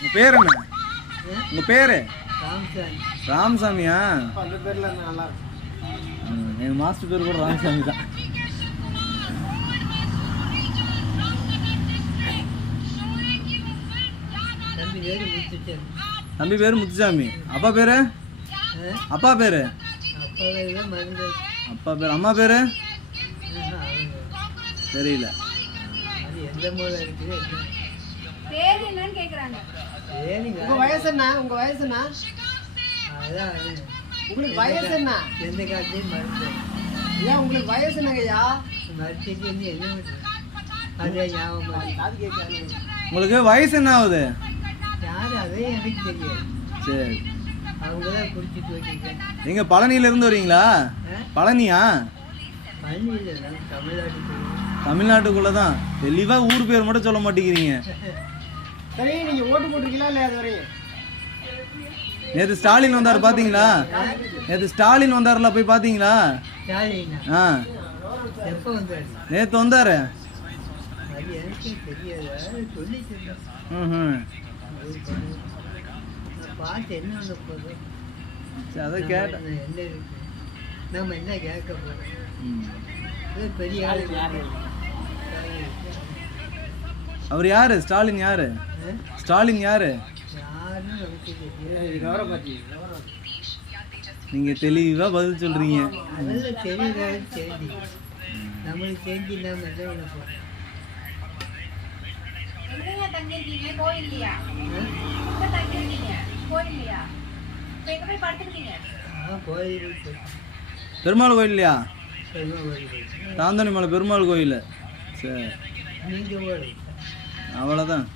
உங்கள் பேர் என்ன? உங்கள் பேர் ராமசாமி. ராமசாமியா? அந்த பேர்ல நல்லா இருக்கும். எங்கள் மாஸ்டர் பேர் கூட ராமசாமி தான். தம்பி பேர் முத்துசாமி. அப்பா பேர்? அப்பா பேர்? அப்பா பேர். அம்மா பேர் தெரியல. உங்க வயசு என்ன? உங்க வயசு என்ன? உங்களுக்கு வயசு என்ன? எந்த காலத்தையும் மருந்து. ஏன் உங்களுக்கு வயசு என்னங்கய்யா? மருத்துவம் என்ன அதே ஞாபகம். உங்களுக்கு வயசு என்ன ஆகுது? யாரு அதே எனக்கு தெரியாது. சரி. அவங்க தான் குடிச்சிட்டு போயிட்டீங்க. எங்க பழனியில இருந்து வரீங்களா? பழனியா? பழனியில தமிழ்நாட்டுக்கு. தமிழ்நாட்டுக்குள்ள தான். தெளிவா ஊர் பேர் மட்டும் சொல்ல மாட்டேங்கிறீங்க. சரி, நீங்க ஓட்டு போட்டுருக்கீங்களா இல்லையா? அது வரையும் நேற்று ஸ்டாலின் வந்தார் பாத்தீங்களா? நேற்று ஸ்டாலின் வந்தார்ல, போய் பாத்தீங்களா? ஆ, எப்போ வந்தாரு? நேற்று வந்தாரு. அது எனக்கு தெரியாது. சொல்லிட்டு பாட்டு என்ன பண்ண போதும். அதை கேட்டேன். என்ன இருக்கு நம்ம என்ன கேட்க போறோம்? பெரிய ஆளு யாரு? அவர் யாரு? ஸ்டாலின் யாரு? ஸ்டாலின் யாரு? நீங்க தெளிவா பதில் சொல்றீங்க. அதெல்லாம் தெளிவாக செய்தி நம்மளுக்கு தெரிஞ்சு நாம என்ன பண்ண போறோம்? பெருமாள் கோயில்லையா? தாந்தோணி மலை பெருமாள் கோயில். சரி, அவ்வளோதான்.